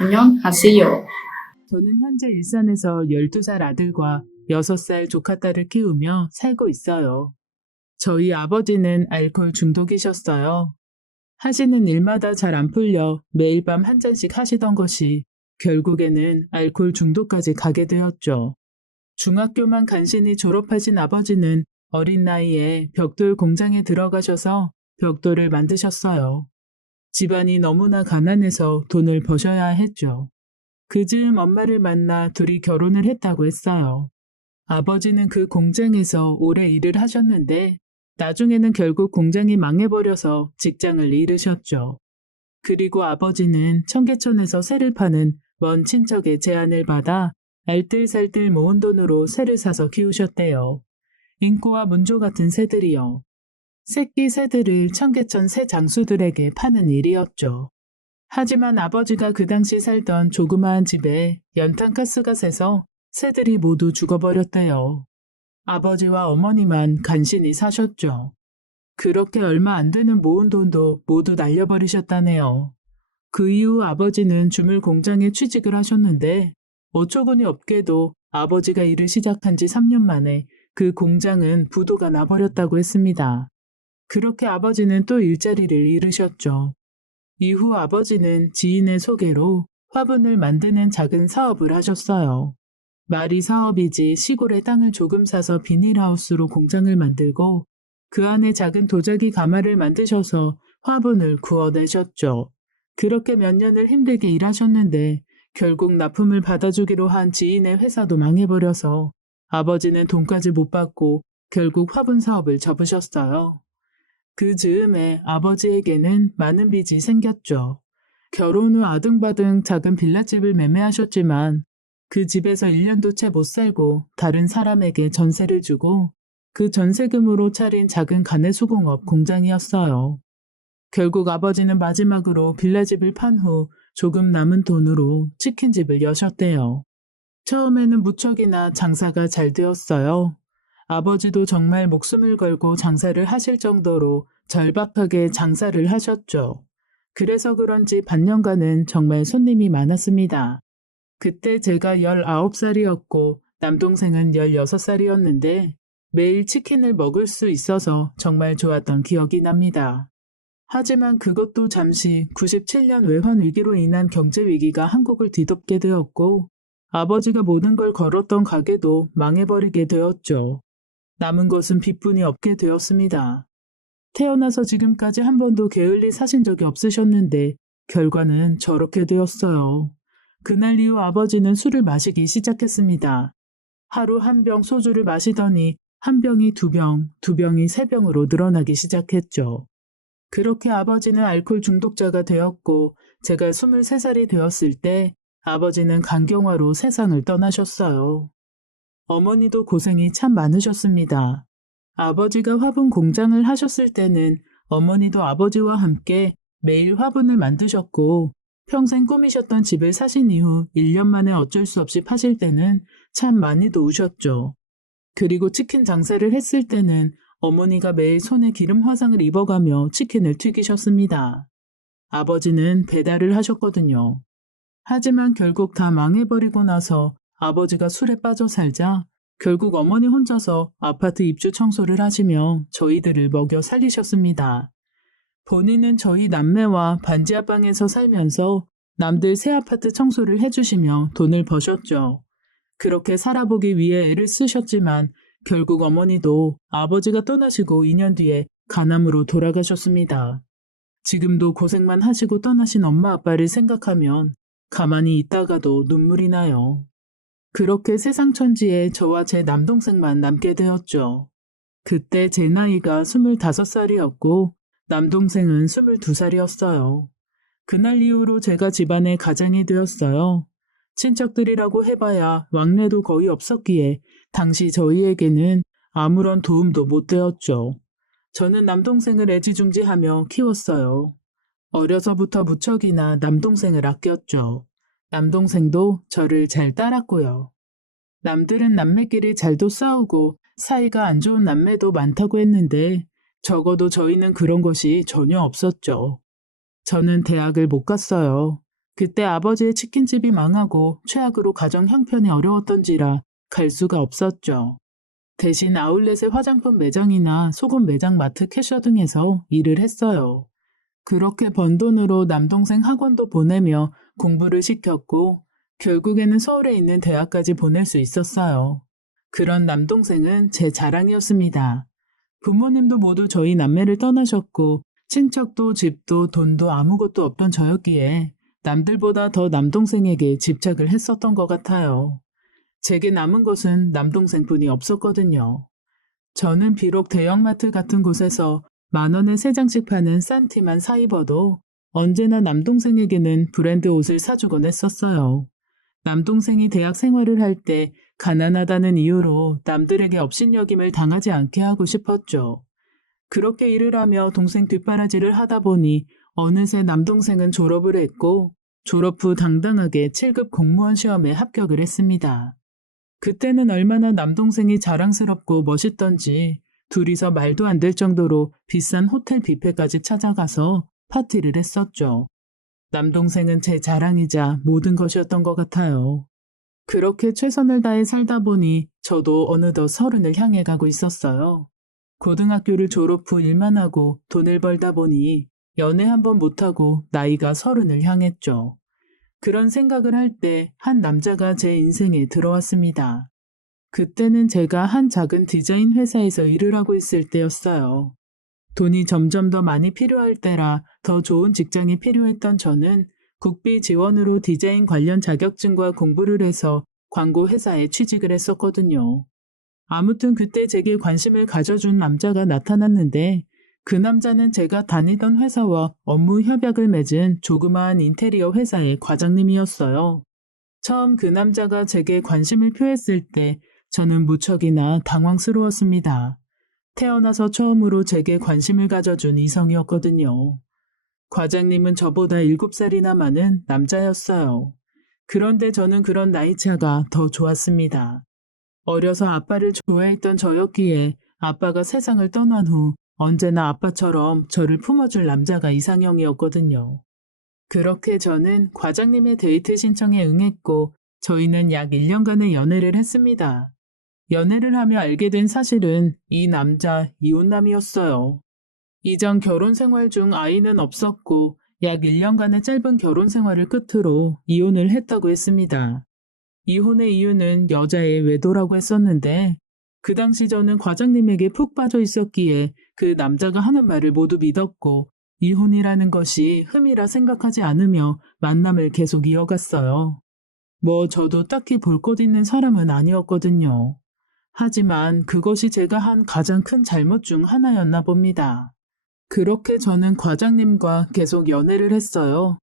안녕하세요. 저는 현재 일산에서 12살 아들과 6살 조카딸을 키우며 살고 있어요. 저희 아버지는 알코올 중독이셨어요. 하시는 일마다 잘 안 풀려 매일 밤 한 잔씩 하시던 것이 결국에는 알코올 중독까지 가게 되었죠. 중학교만 간신히 졸업하신 아버지는 어린 나이에 벽돌 공장에 들어가셔서 벽돌을 만드셨어요. 집안이 너무나 가난해서 돈을 버셔야 했죠. 그 즈음 엄마를 만나 둘이 결혼을 했다고 했어요. 아버지는 그 공장에서 오래 일을 하셨는데 나중에는 결국 공장이 망해버려서 직장을 잃으셨죠. 그리고 아버지는 청계천에서 새를 파는 먼 친척의 제안을 받아 알뜰살뜰 모은 돈으로 새를 사서 키우셨대요. 인꼬와 문조 같은 새들이요. 새끼 새들을 청계천 새 장수들에게 파는 일이었죠. 하지만 아버지가 그 당시 살던 조그마한 집에 연탄가스가 새서 새들이 모두 죽어버렸대요. 아버지와 어머니만 간신히 사셨죠. 그렇게 얼마 안 되는 모은 돈도 모두 날려버리셨다네요. 그 이후 아버지는 주물 공장에 취직을 하셨는데 어처구니 없게도 아버지가 일을 시작한 지 3년 만에 그 공장은 부도가 나버렸다고 했습니다. 그렇게 아버지는 또 일자리를 잃으셨죠. 이후 아버지는 지인의 소개로 화분을 만드는 작은 사업을 하셨어요. 말이 사업이지 시골에 땅을 조금 사서 비닐하우스로 공장을 만들고 그 안에 작은 도자기 가마를 만드셔서 화분을 구워내셨죠. 그렇게 몇 년을 힘들게 일하셨는데 결국 납품을 받아주기로 한 지인의 회사도 망해버려서 아버지는 돈까지 못 받고 결국 화분 사업을 접으셨어요. 그 즈음에 아버지에게는 많은 빚이 생겼죠. 결혼 후 아등바등 작은 빌라집을 매매하셨지만 그 집에서 1년도 채 못 살고 다른 사람에게 전세를 주고 그 전세금으로 차린 작은 가내수공업 공장이었어요. 결국 아버지는 마지막으로 빌라집을 판 후 조금 남은 돈으로 치킨집을 여셨대요. 처음에는 무척이나 장사가 잘 되었어요. 아버지도 정말 목숨을 걸고 장사를 하실 정도로 절박하게 장사를 하셨죠. 그래서 그런지 반년간은 정말 손님이 많았습니다. 그때 제가 19살이었고 남동생은 16살이었는데 매일 치킨을 먹을 수 있어서 정말 좋았던 기억이 납니다. 하지만 그것도 잠시 97년 외환 위기로 인한 경제 위기가 한국을 뒤덮게 되었고 아버지가 모든 걸 걸었던 가게도 망해버리게 되었죠. 남은 것은 빚뿐이 없게 되었습니다. 태어나서 지금까지 한 번도 게을리 사신 적이 없으셨는데 결과는 저렇게 되었어요. 그날 이후 아버지는 술을 마시기 시작했습니다. 하루 한 병 소주를 마시더니 한 병이 2병, 2병이 3병으로 늘어나기 시작했죠. 그렇게 아버지는 알코올 중독자가 되었고 제가 23살이 되었을 때 아버지는 간경화로 세상을 떠나셨어요. 어머니도 고생이 참 많으셨습니다. 아버지가 화분 공장을 하셨을 때는 어머니도 아버지와 함께 매일 화분을 만드셨고 평생 꾸미셨던 집을 사신 이후 1년 만에 어쩔 수 없이 파실 때는 참 많이도 우셨죠. 그리고 치킨 장사를 했을 때는 어머니가 매일 손에 기름 화상을 입어가며 치킨을 튀기셨습니다. 아버지는 배달을 하셨거든요. 하지만 결국 다 망해버리고 나서 아버지가 술에 빠져 살자 결국 어머니 혼자서 아파트 입주 청소를 하시며 저희들을 먹여 살리셨습니다. 본인은 저희 남매와 반지하방에서 살면서 남들 새 아파트 청소를 해주시며 돈을 버셨죠. 그렇게 살아보기 위해 애를 쓰셨지만 결국 어머니도 아버지가 떠나시고 2년 뒤에 간암으로 돌아가셨습니다. 지금도 고생만 하시고 떠나신 엄마 아빠를 생각하면 가만히 있다가도 눈물이 나요. 그렇게 세상 천지에 저와 제 남동생만 남게 되었죠. 그때 제 나이가 25살이었고 남동생은 22살이었어요. 그날 이후로 제가 집안의 가장이 되었어요. 친척들이라고 해봐야 왕래도 거의 없었기에 당시 저희에게는 아무런 도움도 못 되었죠. 저는 남동생을 애지중지하며 키웠어요. 어려서부터 무척이나 남동생을 아꼈죠. 남동생도 저를 잘 따랐고요. 남들은 남매끼리 잘도 싸우고 사이가 안 좋은 남매도 많다고 했는데 적어도 저희는 그런 것이 전혀 없었죠. 저는 대학을 못 갔어요. 그때 아버지의 치킨집이 망하고 최악으로 가정 형편이 어려웠던지라 갈 수가 없었죠. 대신 아울렛의 화장품 매장이나 속옷 매장 마트 캐셔 등에서 일을 했어요. 그렇게 번 돈으로 남동생 학원도 보내며 공부를 시켰고 결국에는 서울에 있는 대학까지 보낼 수 있었어요. 그런 남동생은 제 자랑이었습니다. 부모님도 모두 저희 남매를 떠나셨고 친척도 집도 돈도 아무것도 없던 저였기에 남들보다 더 남동생에게 집착을 했었던 것 같아요. 제게 남은 것은 남동생뿐이 없었거든요. 저는 비록 대형마트 같은 곳에서 10,000원에 3장씩 파는 싼 티만 사 입어도 언제나 남동생에게는 브랜드 옷을 사주곤 했었어요. 남동생이 대학 생활을 할 때 가난하다는 이유로 남들에게 업신여김을 당하지 않게 하고 싶었죠. 그렇게 일을 하며 동생 뒷바라지를 하다 보니 어느새 남동생은 졸업을 했고 졸업 후 당당하게 7급 공무원 시험에 합격을 했습니다. 그때는 얼마나 남동생이 자랑스럽고 멋있던지 둘이서 말도 안 될 정도로 비싼 호텔 뷔페까지 찾아가서 파티를 했었죠. 남동생은 제 자랑이자 모든 것이었던 것 같아요. 그렇게 최선을 다해 살다 보니 저도 어느덧 30을 향해 가고 있었어요. 고등학교를 졸업 후 일만 하고 돈을 벌다 보니 연애 한 번 못하고 나이가 30을 향했죠. 그런 생각을 할 때 한 남자가 제 인생에 들어왔습니다. 그때는 제가 한 작은 디자인 회사에서 일을 하고 있을 때였어요. 돈이 점점 더 많이 필요할 때라 더 좋은 직장이 필요했던 저는 국비 지원으로 디자인 관련 자격증과 공부를 해서 광고 회사에 취직을 했었거든요. 아무튼 그때 제게 관심을 가져준 남자가 나타났는데 그 남자는 제가 다니던 회사와 업무 협약을 맺은 조그마한 인테리어 회사의 과장님이었어요. 처음 그 남자가 제게 관심을 표했을 때 저는 무척이나 당황스러웠습니다. 태어나서 처음으로 제게 관심을 가져준 이성이었거든요. 과장님은 저보다 7살이나 많은 남자였어요. 그런데 저는 그런 나이차가 더 좋았습니다. 어려서 아빠를 좋아했던 저였기에 아빠가 세상을 떠난 후 언제나 아빠처럼 저를 품어줄 남자가 이상형이었거든요. 그렇게 저는 과장님의 데이트 신청에 응했고 저희는 약 1년간의 연애를 했습니다. 연애를 하며 알게 된 사실은 이 남자 이혼남이었어요. 이전 결혼 생활 중 아이는 없었고 약 1년간의 짧은 결혼 생활을 끝으로 이혼을 했다고 했습니다. 이혼의 이유는 여자의 외도라고 했었는데 그 당시 저는 과장님에게 푹 빠져 있었기에 그 남자가 하는 말을 모두 믿었고 이혼이라는 것이 흠이라 생각하지 않으며 만남을 계속 이어갔어요. 저도 딱히 볼 것 있는 사람은 아니었거든요. 하지만 그것이 제가 한 가장 큰 잘못 중 하나였나 봅니다. 그렇게 저는 과장님과 계속 연애를 했어요.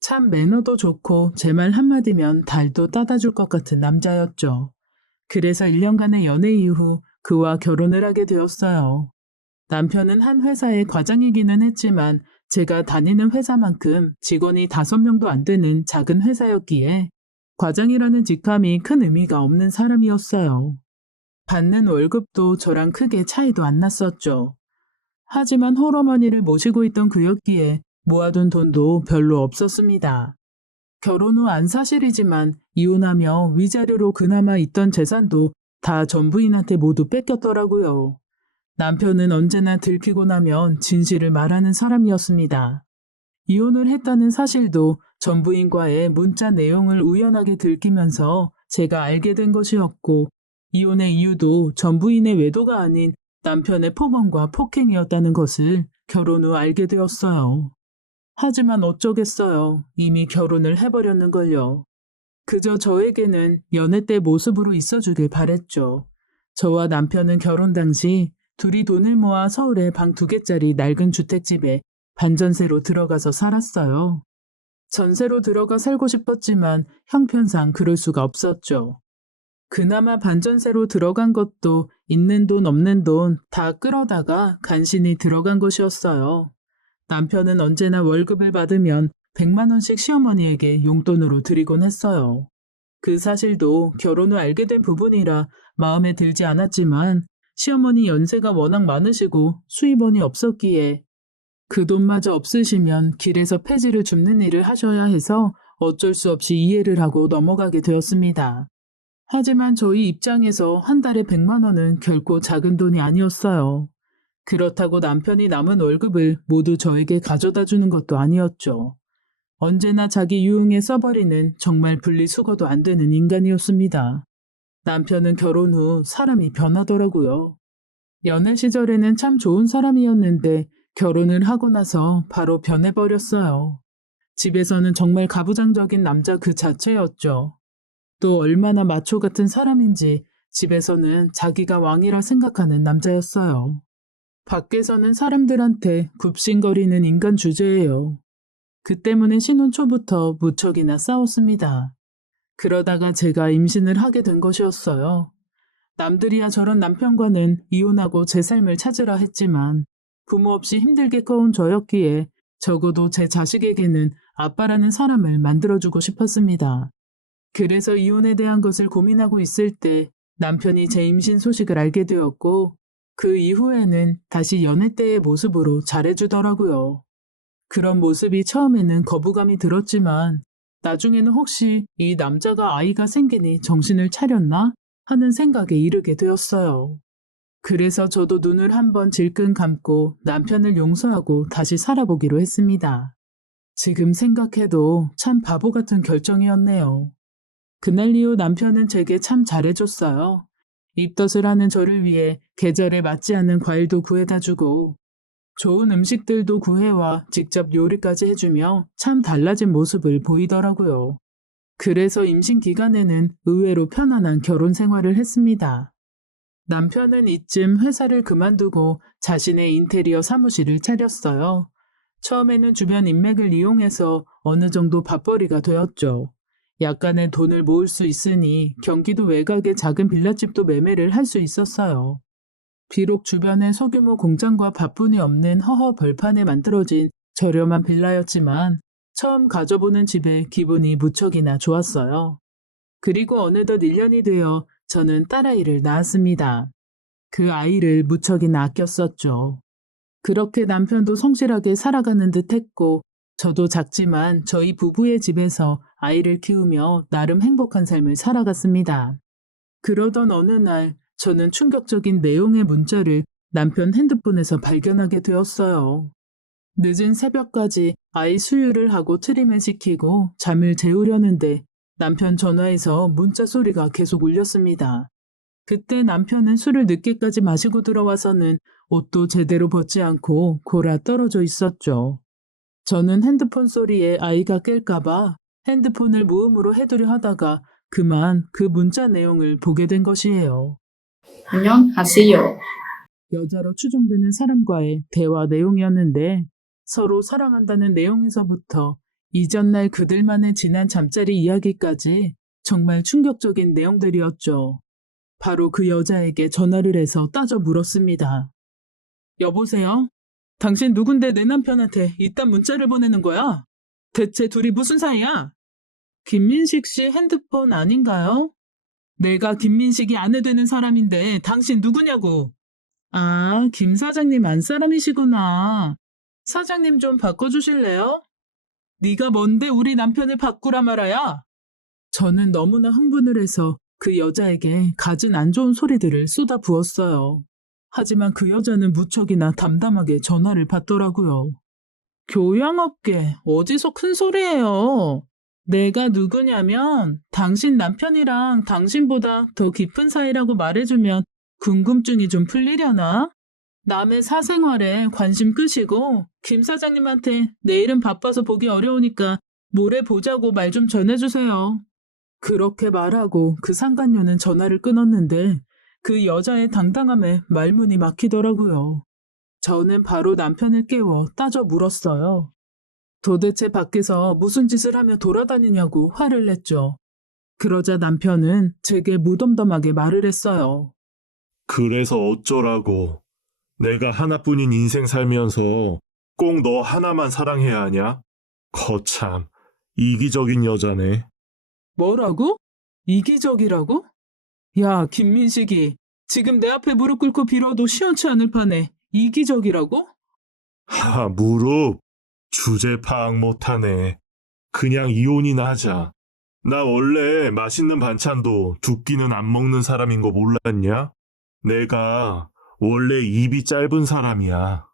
참 매너도 좋고 제 말 한마디면 달도 따다 줄 것 같은 남자였죠. 그래서 1년간의 연애 이후 그와 결혼을 하게 되었어요. 남편은 한 회사의 과장이기는 했지만 제가 다니는 회사만큼 직원이 5명도 안 되는 작은 회사였기에 과장이라는 직함이 큰 의미가 없는 사람이었어요. 받는 월급도 저랑 크게 차이도 안 났었죠. 하지만 홀어머니를 모시고 있던 그였기에 모아둔 돈도 별로 없었습니다. 결혼 후 안 사실이지만 이혼하며 위자료로 그나마 있던 재산도 다 전부인한테 모두 뺏겼더라고요. 남편은 언제나 들키고 나면 진실을 말하는 사람이었습니다. 이혼을 했다는 사실도 전부인과의 문자 내용을 우연하게 들키면서 제가 알게 된 것이었고 이혼의 이유도 전부인의 외도가 아닌 남편의 폭언과 폭행이었다는 것을 결혼 후 알게 되었어요. 하지만 어쩌겠어요. 이미 결혼을 해버렸는걸요. 그저 저에게는 연애 때 모습으로 있어주길 바랬죠. 저와 남편은 결혼 당시 둘이 돈을 모아 서울에 방 2개짜리 낡은 주택집에 반전세로 들어가서 살았어요. 전세로 들어가 살고 싶었지만 형편상 그럴 수가 없었죠. 그나마 반전세로 들어간 것도 있는 돈 없는 돈 다 끌어다가 간신히 들어간 것이었어요. 남편은 언제나 월급을 받으면 100만 원씩 시어머니에게 용돈으로 드리곤 했어요. 그 사실도 결혼 후 알게 된 부분이라 마음에 들지 않았지만 시어머니 연세가 워낙 많으시고 수입원이 없었기에 그 돈마저 없으시면 길에서 폐지를 줍는 일을 하셔야 해서 어쩔 수 없이 이해를 하고 넘어가게 되었습니다. 하지만 저희 입장에서 한 달에 100만 원은 결코 작은 돈이 아니었어요. 그렇다고 남편이 남은 월급을 모두 저에게 가져다 주는 것도 아니었죠. 언제나 자기 유흥에 써버리는 정말 분리수거도 안 되는 인간이었습니다. 남편은 결혼 후 사람이 변하더라고요. 연애 시절에는 참 좋은 사람이었는데 결혼을 하고 나서 바로 변해버렸어요. 집에서는 정말 가부장적인 남자 그 자체였죠. 또 얼마나 마초 같은 사람인지 집에서는 자기가 왕이라 생각하는 남자였어요. 밖에서는 사람들한테 굽신거리는 인간 주제예요. 그 때문에 신혼 초부터 무척이나 싸웠습니다. 그러다가 제가 임신을 하게 된 것이었어요. 남들이야 저런 남편과는 이혼하고 제 삶을 찾으라 했지만 부모 없이 힘들게 커온 저였기에 적어도 제 자식에게는 아빠라는 사람을 만들어주고 싶었습니다. 그래서 이혼에 대한 것을 고민하고 있을 때 남편이 제 임신 소식을 알게 되었고 그 이후에는 다시 연애 때의 모습으로 잘해주더라고요. 그런 모습이 처음에는 거부감이 들었지만 나중에는 혹시 이 남자가 아이가 생기니 정신을 차렸나 하는 생각에 이르게 되었어요. 그래서 저도 눈을 한번 질끈 감고 남편을 용서하고 다시 살아보기로 했습니다. 지금 생각해도 참 바보 같은 결정이었네요. 그날 이후 남편은 제게 참 잘해줬어요. 입덧을 하는 저를 위해 계절에 맞지 않는 과일도 구해다 주고 좋은 음식들도 구해와 직접 요리까지 해주며 참 달라진 모습을 보이더라고요. 그래서 임신 기간에는 의외로 편안한 결혼 생활을 했습니다. 남편은 이쯤 회사를 그만두고 자신의 인테리어 사무실을 차렸어요. 처음에는 주변 인맥을 이용해서 어느 정도 밥벌이가 되었죠. 약간의 돈을 모을 수 있으니 경기도 외곽의 작은 빌라집도 매매를 할 수 있었어요. 비록 주변에 소규모 공장과 밥뿐이 없는 허허 벌판에 만들어진 저렴한 빌라였지만 처음 가져보는 집에 기분이 무척이나 좋았어요. 그리고 어느덧 1년이 되어 저는 딸아이를 낳았습니다. 그 아이를 무척이나 아꼈었죠. 그렇게 남편도 성실하게 살아가는 듯 했고 저도 작지만 저희 부부의 집에서 아이를 키우며 나름 행복한 삶을 살아갔습니다. 그러던 어느 날 저는 충격적인 내용의 문자를 남편 핸드폰에서 발견하게 되었어요. 늦은 새벽까지 아이 수유를 하고 트림을 시키고 잠을 재우려는데 남편 전화에서 문자 소리가 계속 울렸습니다. 그때 남편은 술을 늦게까지 마시고 들어와서는 옷도 제대로 벗지 않고 골아 떨어져 있었죠. 저는 핸드폰 소리에 아이가 깰까봐 핸드폰을 무음으로 해두려 하다가 그만 그 문자 내용을 보게 된 것이에요. 안녕하세요. 여자로 추정되는 사람과의 대화 내용이었는데 서로 사랑한다는 내용에서부터 이전날 그들만의 지난 잠자리 이야기까지 정말 충격적인 내용들이었죠. 바로 그 여자에게 전화를 해서 따져 물었습니다. 여보세요? 당신 누군데 내 남편한테 이딴 문자를 보내는 거야? 대체 둘이 무슨 사이야? 김민식 씨 핸드폰 아닌가요? 내가 김민식이 아내 되는 사람인데 당신 누구냐고. 아, 김 사장님 안 사람이시구나. 사장님 좀 바꿔주실래요? 네가 뭔데 우리 남편을 바꾸라 말아야? 저는 너무나 흥분을 해서 그 여자에게 갖은 안 좋은 소리들을 쏟아 부었어요. 하지만 그 여자는 무척이나 담담하게 전화를 받더라고요. 교양업계, 어디서 큰 소리예요? 내가 누구냐면 당신 남편이랑 당신보다 더 깊은 사이라고 말해주면 궁금증이 좀 풀리려나? 남의 사생활에 관심 끄시고 김 사장님한테 내일은 바빠서 보기 어려우니까 모레 보자고 말 좀 전해주세요. 그렇게 말하고 그 상간녀는 전화를 끊었는데 그 여자의 당당함에 말문이 막히더라고요. 저는 바로 남편을 깨워 따져 물었어요. 도대체 밖에서 무슨 짓을 하며 돌아다니냐고 화를 냈죠. 그러자 남편은 제게 무덤덤하게 말을 했어요. 그래서 어쩌라고. 내가 하나뿐인 인생 살면서 꼭 너 하나만 사랑해야 하냐? 거참, 이기적인 여자네. 뭐라고? 이기적이라고? 야, 김민식이 지금 내 앞에 무릎 꿇고 빌어도 시원치 않을 판에 이기적이라고? 무릎. 주제 파악 못하네. 그냥 이혼이나 하자. 나 원래 맛있는 반찬도 두 끼는 안 먹는 사람인 거 몰랐냐? 내가 원래 입이 짧은 사람이야.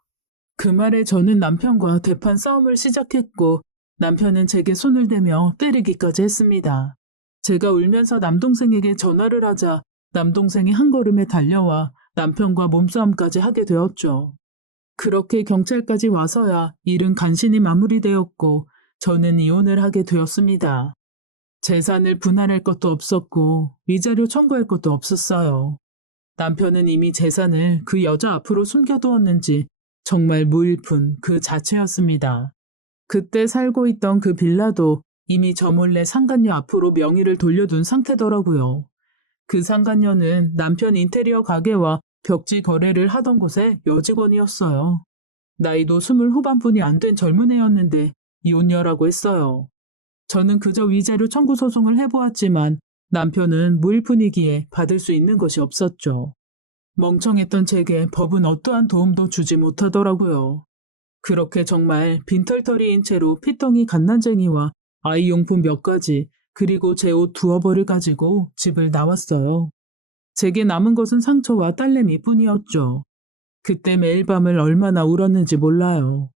그 말에 저는 남편과 대판 싸움을 시작했고 남편은 제게 손을 대며 때리기까지 했습니다. 제가 울면서 남동생에게 전화를 하자 남동생이 한 걸음에 달려와 남편과 몸싸움까지 하게 되었죠. 그렇게 경찰까지 와서야 일은 간신히 마무리되었고 저는 이혼을 하게 되었습니다. 재산을 분할할 것도 없었고 위자료 청구할 것도 없었어요. 남편은 이미 재산을 그 여자 앞으로 숨겨두었는지 정말 무일푼 그 자체였습니다. 그때 살고 있던 그 빌라도 이미 저 몰래 상간녀 앞으로 명의를 돌려둔 상태더라고요. 그 상간녀는 남편 인테리어 가게와 벽지 거래를 하던 곳의 여직원이었어요. 나이도 20 후반뿐이 안 된 젊은 애였는데 이혼녀라고 했어요. 저는 그저 위자료 청구 소송을 해보았지만 남편은 무일푼이기에 받을 수 있는 것이 없었죠. 멍청했던 제게 법은 어떠한 도움도 주지 못하더라고요. 그렇게 정말 빈털터리인 채로 피덩이 갓난쟁이와 아이용품 몇 가지 그리고 제 옷 두어 벌을 가지고 집을 나왔어요. 제게 남은 것은 상처와 딸내미뿐이었죠. 그때 매일 밤을 얼마나 울었는지 몰라요.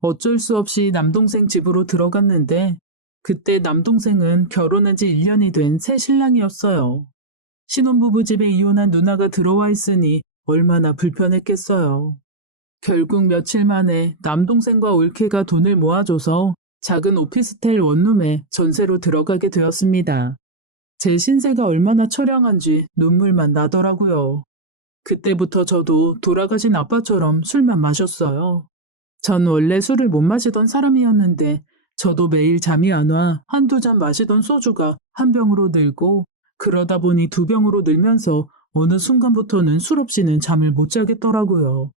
어쩔 수 없이 남동생 집으로 들어갔는데 그때 남동생은 결혼한 지 1년이 된 새 신랑이었어요. 신혼부부 집에 이혼한 누나가 들어와 있으니 얼마나 불편했겠어요. 결국 며칠 만에 남동생과 올케가 돈을 모아줘서 작은 오피스텔 원룸에 전세로 들어가게 되었습니다. 제 신세가 얼마나 처량한지 눈물만 나더라고요. 그때부터 저도 돌아가신 아빠처럼 술만 마셨어요. 전 원래 술을 못 마시던 사람이었는데 저도 매일 잠이 안 와 한두 잔 마시던 소주가 한 병으로 늘고 그러다 보니 두 병으로 늘면서 어느 순간부터는 술 없이는 잠을 못 자겠더라고요.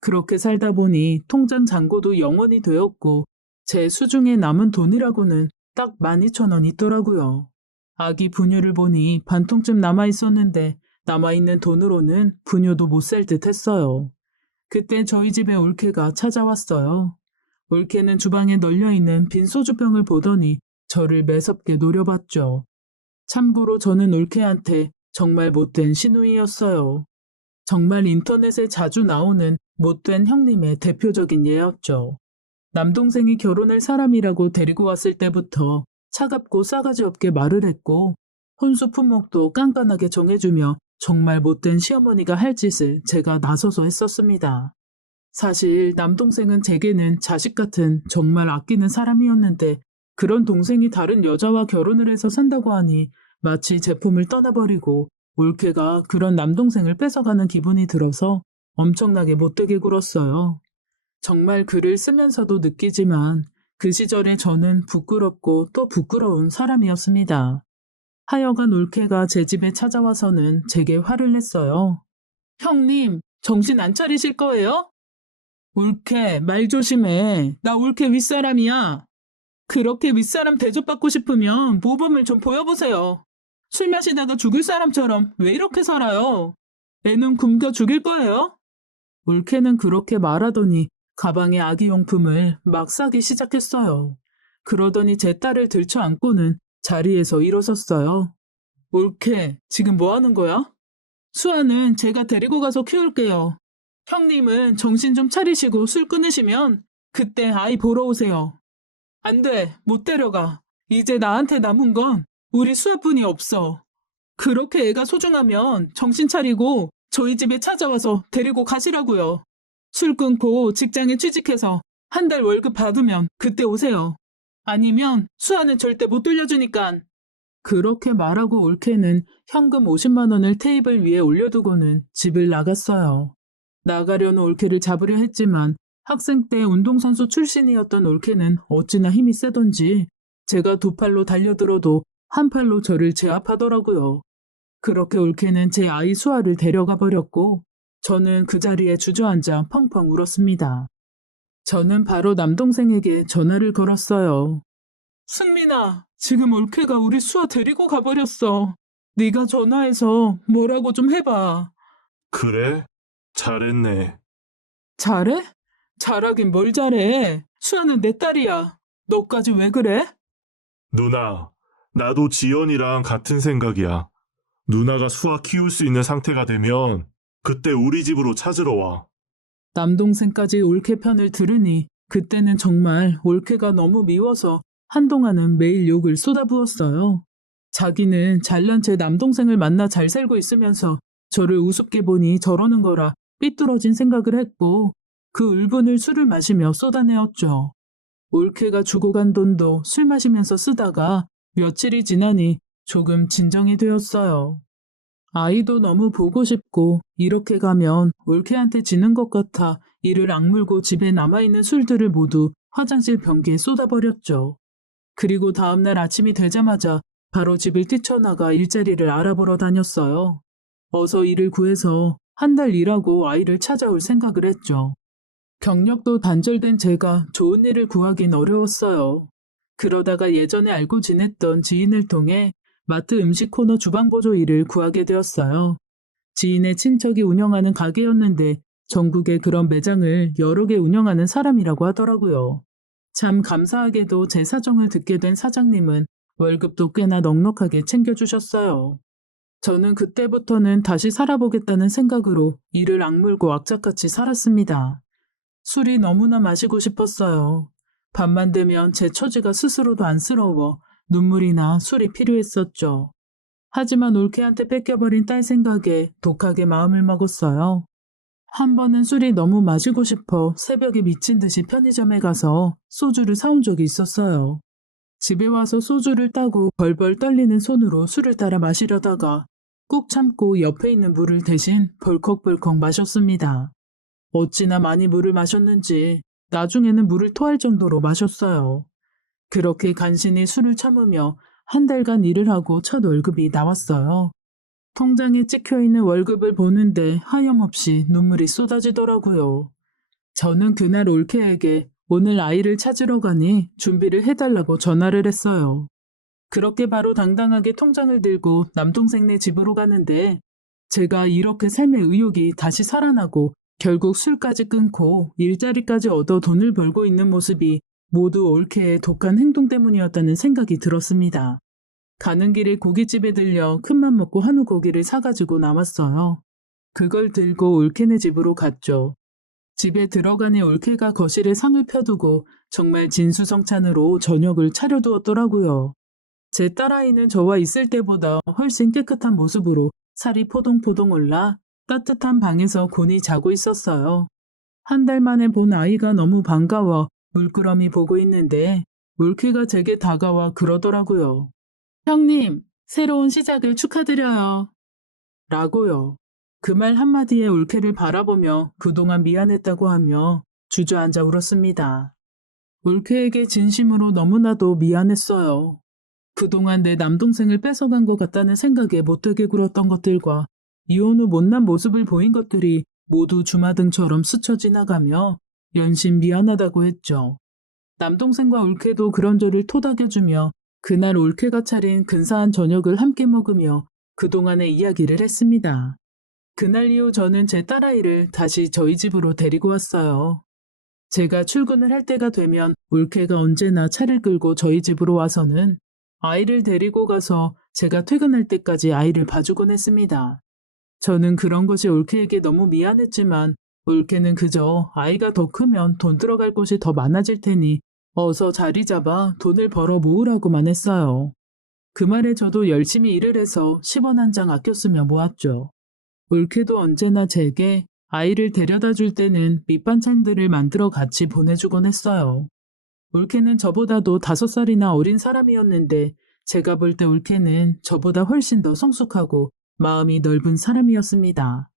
그렇게 살다 보니 통장 잔고도 0원이 되었고 제 수중에 남은 돈이라고는 딱 12,000원 있더라고요. 아기 분유를 보니 반통쯤 남아있었는데 남아있는 돈으로는 분유도 못 살 듯 했어요. 그때 저희 집에 올케가 찾아왔어요. 올케는 주방에 널려있는 빈 소주병을 보더니 저를 매섭게 노려봤죠. 참고로 저는 올케한테 정말 못된 시누이였어요. 정말 인터넷에 자주 나오는 못된 형님의 대표적인 예였죠. 남동생이 결혼할 사람이라고 데리고 왔을 때부터 차갑고 싸가지 없게 말을 했고 혼수 품목도 깐깐하게 정해주며 정말 못된 시어머니가 할 짓을 제가 나서서 했었습니다. 사실 남동생은 제게는 자식 같은 정말 아끼는 사람이었는데 그런 동생이 다른 여자와 결혼을 해서 산다고 하니 마치 제 품을 떠나버리고 올케가 그런 남동생을 뺏어가는 기분이 들어서 엄청나게 못되게 굴었어요. 정말 글을 쓰면서도 느끼지만 그 시절에 저는 부끄럽고 또 부끄러운 사람이었습니다. 하여간 올케가 제 집에 찾아와서는 제게 화를 냈어요. 형님, 정신 안 차리실 거예요? 올케, 말 조심해. 나 올케 윗사람이야. 그렇게 윗사람 대접받고 싶으면 모범을 좀 보여보세요. 술 마시다가 죽을 사람처럼 왜 이렇게 살아요? 애는 굶겨 죽일 거예요? 올케는 그렇게 말하더니 가방에 아기용품을 막 싸기 시작했어요. 그러더니 제 딸을 들쳐안고는 자리에서 일어섰어요. 올케, 지금 뭐 하는 거야? 수아는 제가 데리고 가서 키울게요. 형님은 정신 좀 차리시고 술 끊으시면 그때 아이 보러 오세요. 안 돼, 못 데려가. 이제 나한테 남은 건 우리 수아뿐이 없어. 그렇게 애가 소중하면 정신 차리고 저희 집에 찾아와서 데리고 가시라고요. 술 끊고 직장에 취직해서 한 달 월급 받으면 그때 오세요. 아니면 수아는 절대 못 돌려주니까. 그렇게 말하고 올케는 현금 50만 원을 테이블 위에 올려두고는 집을 나갔어요. 나가려는 올케를 잡으려 했지만 학생 때 운동선수 출신이었던 올케는 어찌나 힘이 세던지 제가 두 팔로 달려들어도 한 팔로 저를 제압하더라고요. 그렇게 올케는 제 아이 수아를 데려가 버렸고 저는 그 자리에 주저앉아 펑펑 울었습니다. 저는 바로 남동생에게 전화를 걸었어요. 승민아, 지금 올케가 우리 수아 데리고 가버렸어. 네가 전화해서 뭐라고 좀 해봐. 그래? 잘했네. 잘해? 잘하긴 뭘 잘해. 수아는 내 딸이야. 너까지 왜 그래? 누나, 나도 지연이랑 같은 생각이야. 누나가 수아 키울 수 있는 상태가 되면 그때 우리 집으로 찾으러 와. 남동생까지 올케 편을 들으니 그때는 정말 올케가 너무 미워서 한동안은 매일 욕을 쏟아부었어요. 자기는 잘난 제 남동생을 만나 잘 살고 있으면서 저를 우습게 보니 저러는 거라 삐뚤어진 생각을 했고 그 울분을 술을 마시며 쏟아내었죠. 올케가 주고 간 돈도 술 마시면서 쓰다가 며칠이 지나니 조금 진정이 되었어요. 아이도 너무 보고 싶고 이렇게 가면 올케한테 지는 것 같아 이를 악물고 집에 남아있는 술들을 모두 화장실 변기에 쏟아버렸죠. 그리고 다음날 아침이 되자마자 바로 집을 뛰쳐나가 일자리를 알아보러 다녔어요. 어서 일을 구해서 한 달 일하고 아이를 찾아올 생각을 했죠. 경력도 단절된 제가 좋은 일을 구하긴 어려웠어요. 그러다가 예전에 알고 지냈던 지인을 통해 마트 음식 코너 주방보조 일을 구하게 되었어요. 지인의 친척이 운영하는 가게였는데 전국에 그런 매장을 여러 개 운영하는 사람이라고 하더라고요. 참 감사하게도 제 사정을 듣게 된 사장님은 월급도 꽤나 넉넉하게 챙겨주셨어요. 저는 그때부터는 다시 살아보겠다는 생각으로 이를 악물고 악착같이 살았습니다. 술이 너무나 마시고 싶었어요. 밤만 되면 제 처지가 스스로도 안쓰러워 눈물이나 술이 필요했었죠. 하지만 올케한테 뺏겨버린 딸 생각에 독하게 마음을 먹었어요. 한 번은 술이 너무 마시고 싶어 새벽에 미친 듯이 편의점에 가서 소주를 사온 적이 있었어요. 집에 와서 소주를 따고 벌벌 떨리는 손으로 술을 따라 마시려다가 꾹 참고 옆에 있는 물을 대신 벌컥벌컥 마셨습니다. 어찌나 많이 물을 마셨는지 나중에는 물을 토할 정도로 마셨어요. 그렇게 간신히 술을 참으며 한 달간 일을 하고 첫 월급이 나왔어요. 통장에 찍혀있는 월급을 보는데 하염없이 눈물이 쏟아지더라고요. 저는 그날 올케에게 오늘 아이를 찾으러 가니 준비를 해달라고 전화를 했어요. 그렇게 바로 당당하게 통장을 들고 남동생네 집으로 가는데 제가 이렇게 삶의 의욕이 다시 살아나고 결국 술까지 끊고 일자리까지 얻어 돈을 벌고 있는 모습이 모두 올케의 독한 행동 때문이었다는 생각이 들었습니다. 가는 길에 고깃집에 들려 큰맘 먹고 한우 고기를 사가지고 남았어요. 그걸 들고 올케네 집으로 갔죠. 집에 들어가니 올케가 거실에 상을 펴두고 정말 진수성찬으로 저녁을 차려두었더라고요. 제 딸아이는 저와 있을 때보다 훨씬 깨끗한 모습으로 살이 포동포동 올라 따뜻한 방에서 곤히 자고 있었어요. 한 달 만에 본 아이가 너무 반가워 물끄러미 보고 있는데 올케가 제게 다가와 그러더라고요. 형님, 새로운 시작을 축하드려요. 라고요. 그 말 한마디에 올케를 바라보며 그동안 미안했다고 하며 주저앉아 울었습니다. 올케에게 진심으로 너무나도 미안했어요. 그동안 내 남동생을 뺏어간 것 같다는 생각에 못되게 굴었던 것들과 이혼 후 못난 모습을 보인 것들이 모두 주마등처럼 스쳐 지나가며 연신 미안하다고 했죠. 남동생과 올케도 그런 저를 토닥여주며 그날 올케가 차린 근사한 저녁을 함께 먹으며 그동안의 이야기를 했습니다. 그날 이후 저는 제 딸아이를 다시 저희 집으로 데리고 왔어요. 제가 출근을 할 때가 되면 올케가 언제나 차를 끌고 저희 집으로 와서는 아이를 데리고 가서 제가 퇴근할 때까지 아이를 봐주곤 했습니다. 저는 그런 것이 올케에게 너무 미안했지만 올케는 그저 아이가 더 크면 돈 들어갈 곳이 더 많아질 테니 어서 자리 잡아 돈을 벌어 모으라고만 했어요. 그 말에 저도 열심히 일을 해서 10원 한 장 아껴 쓰며 모았죠. 올케도 언제나 제게 아이를 데려다 줄 때는 밑반찬들을 만들어 같이 보내주곤 했어요. 올케는 저보다도 5살이나 어린 사람이었는데 제가 볼 때 올케는 저보다 훨씬 더 성숙하고 마음이 넓은 사람이었습니다.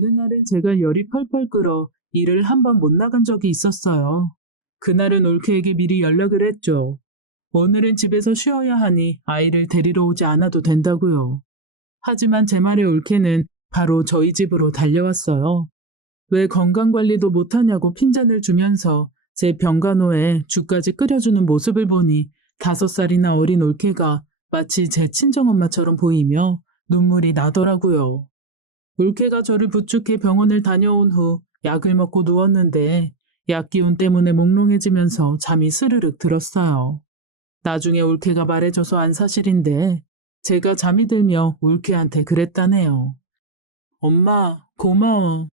어느 날은 제가 열이 펄펄 끓어 일을 한 번 못 나간 적이 있었어요. 그날은 올케에게 미리 연락을 했죠. 오늘은 집에서 쉬어야 하니 아이를 데리러 오지 않아도 된다고요. 하지만 제 말에 올케는 바로 저희 집으로 달려왔어요. 왜 건강관리도 못하냐고 핀잔을 주면서 제 병간호에 죽까지 끓여주는 모습을 보니 5살이나 어린 올케가 마치 제 친정엄마처럼 보이며 눈물이 나더라고요. 올케가 저를 부축해 병원을 다녀온 후 약을 먹고 누웠는데 약 기운 때문에 몽롱해지면서 잠이 스르륵 들었어요. 나중에 올케가 말해줘서 안 사실인데 제가 잠이 들며 올케한테 그랬다네요. 엄마, 고마워.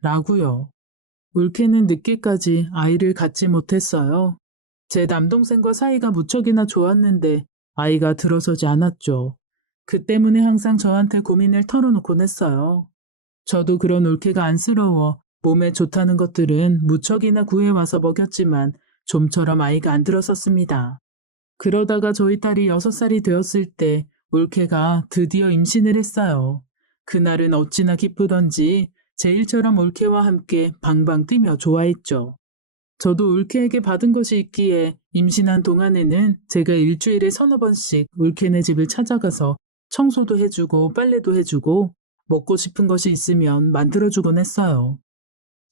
라고요. 올케는 늦게까지 아이를 갖지 못했어요. 제 남동생과 사이가 무척이나 좋았는데 아이가 들어서지 않았죠. 그 때문에 항상 저한테 고민을 털어놓곤 했어요. 저도 그런 올케가 안쓰러워 몸에 좋다는 것들은 무척이나 구해와서 먹였지만 좀처럼 아이가 안 들었었습니다. 그러다가 저희 딸이 6살이 되었을 때 올케가 드디어 임신을 했어요. 그날은 어찌나 기쁘던지 제 일처럼 올케와 함께 방방 뛰며 좋아했죠. 저도 올케에게 받은 것이 있기에 임신한 동안에는 제가 일주일에 서너 번씩 올케네 집을 찾아가서 청소도 해주고 빨래도 해주고 먹고 싶은 것이 있으면 만들어주곤 했어요.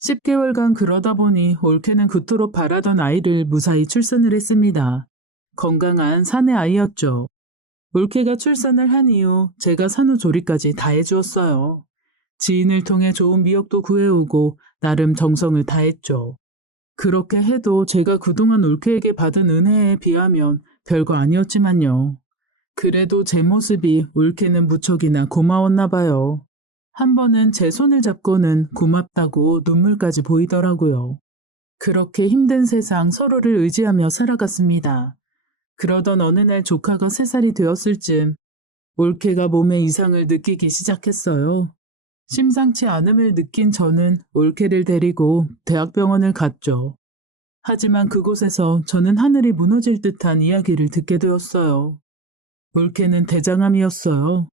10개월간 그러다 보니 올케는 그토록 바라던 아이를 무사히 출산을 했습니다. 건강한 사내 아이였죠. 올케가 출산을 한 이후 제가 산후조리까지 다 해주었어요. 지인을 통해 좋은 미역도 구해오고 나름 정성을 다했죠. 그렇게 해도 제가 그동안 올케에게 받은 은혜에 비하면 별거 아니었지만요. 그래도 제 모습이 올케는 무척이나 고마웠나 봐요. 한 번은 제 손을 잡고는 고맙다고 눈물까지 보이더라고요. 그렇게 힘든 세상 서로를 의지하며 살아갔습니다. 그러던 어느 날 조카가 3살이 되었을 즈음 올케가 몸에 이상을 느끼기 시작했어요. 심상치 않음을 느낀 저는 올케를 데리고 대학병원을 갔죠. 하지만 그곳에서 저는 하늘이 무너질 듯한 이야기를 듣게 되었어요. 올케는 대장암이었어요.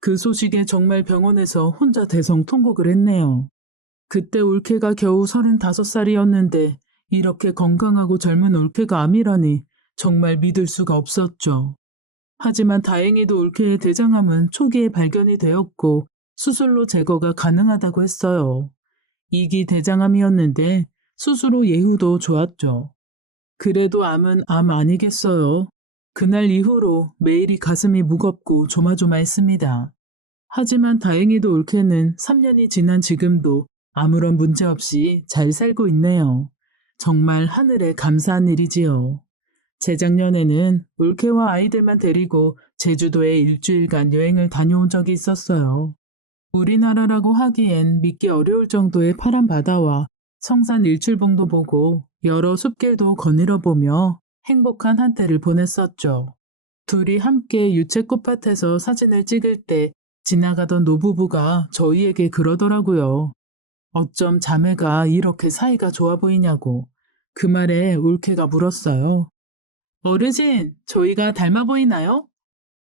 그 소식에 정말 병원에서 혼자 대성통곡을 했네요. 그때 올케가 겨우 35살이었는데 이렇게 건강하고 젊은 올케가 암이라니 정말 믿을 수가 없었죠. 하지만 다행히도 올케의 대장암은 초기에 발견이 되었고 수술로 제거가 가능하다고 했어요. 2기 대장암이었는데 수술 후 예후도 좋았죠. 그래도 암은 암 아니겠어요. 그날 이후로 매일이 가슴이 무겁고 조마조마했습니다. 하지만 다행히도 올케는 3년이 지난 지금도 아무런 문제 없이 잘 살고 있네요. 정말 하늘에 감사한 일이지요. 재작년에는 올케와 아이들만 데리고 제주도에 일주일간 여행을 다녀온 적이 있었어요. 우리나라라고 하기엔 믿기 어려울 정도의 파란 바다와 성산 일출봉도 보고 여러 숲길도 거닐어 보며 행복한 한때를 보냈었죠. 둘이 함께 유채꽃밭에서 사진을 찍을 때 지나가던 노부부가 저희에게 그러더라고요. 어쩜 자매가 이렇게 사이가 좋아 보이냐고. 그 말에 올케가 물었어요. 어르신, 저희가 닮아 보이나요?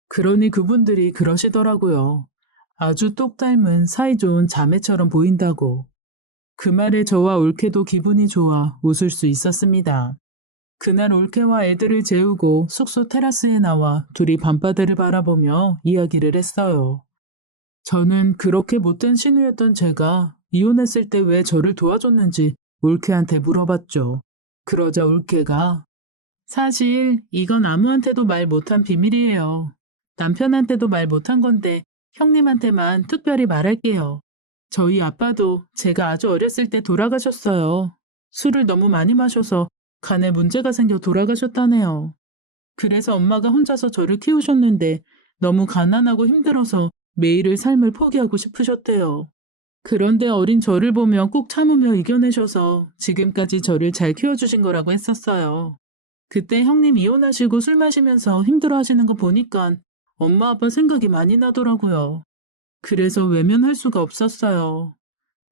그러니 그분들이 그러시더라고요. 아주 똑 닮은 사이좋은 자매처럼 보인다고. 그 말에 저와 올케도 기분이 좋아 웃을 수 있었습니다. 그날 올케와 애들을 재우고 숙소 테라스에 나와 둘이 밤바다를 바라보며 이야기를 했어요. 저는 그렇게 못된 신우였던 제가 이혼했을 때 왜 저를 도와줬는지 올케한테 물어봤죠. 그러자 올케가 사실 이건 아무한테도 말 못한 비밀이에요. 남편한테도 말 못한 건데 형님한테만 특별히 말할게요. 저희 아빠도 제가 아주 어렸을 때 돌아가셨어요. 술을 너무 많이 마셔서 간에 문제가 생겨 돌아가셨다네요. 그래서 엄마가 혼자서 저를 키우셨는데 너무 가난하고 힘들어서 매일의 삶을 포기하고 싶으셨대요. 그런데 어린 저를 보며 꾹 참으며 이겨내셔서 지금까지 저를 잘 키워주신 거라고 했었어요. 그때 형님 이혼하시고 술 마시면서 힘들어하시는 거 보니까 엄마 아빠 생각이 많이 나더라고요. 그래서 외면할 수가 없었어요.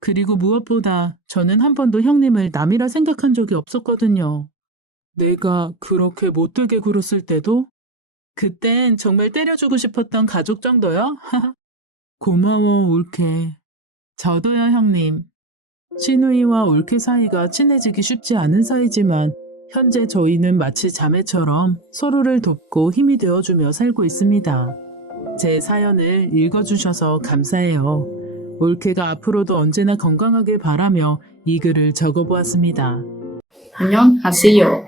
그리고 무엇보다 저는 한 번도 형님을 남이라 생각한 적이 없었거든요. 내가 그렇게 못되게 굴었을 때도? 그땐 정말 때려주고 싶었던 가족 정도요? 고마워, 올케. 저도요, 형님. 신우이와 올케 사이가 친해지기 쉽지 않은 사이지만 현재 저희는 마치 자매처럼 서로를 돕고 힘이 되어주며 살고 있습니다. 제 사연을 읽어주셔서 감사해요. 올케가 앞으로도 언제나 건강하길 바라며 이 글을 적어보았습니다. 안녕하세요.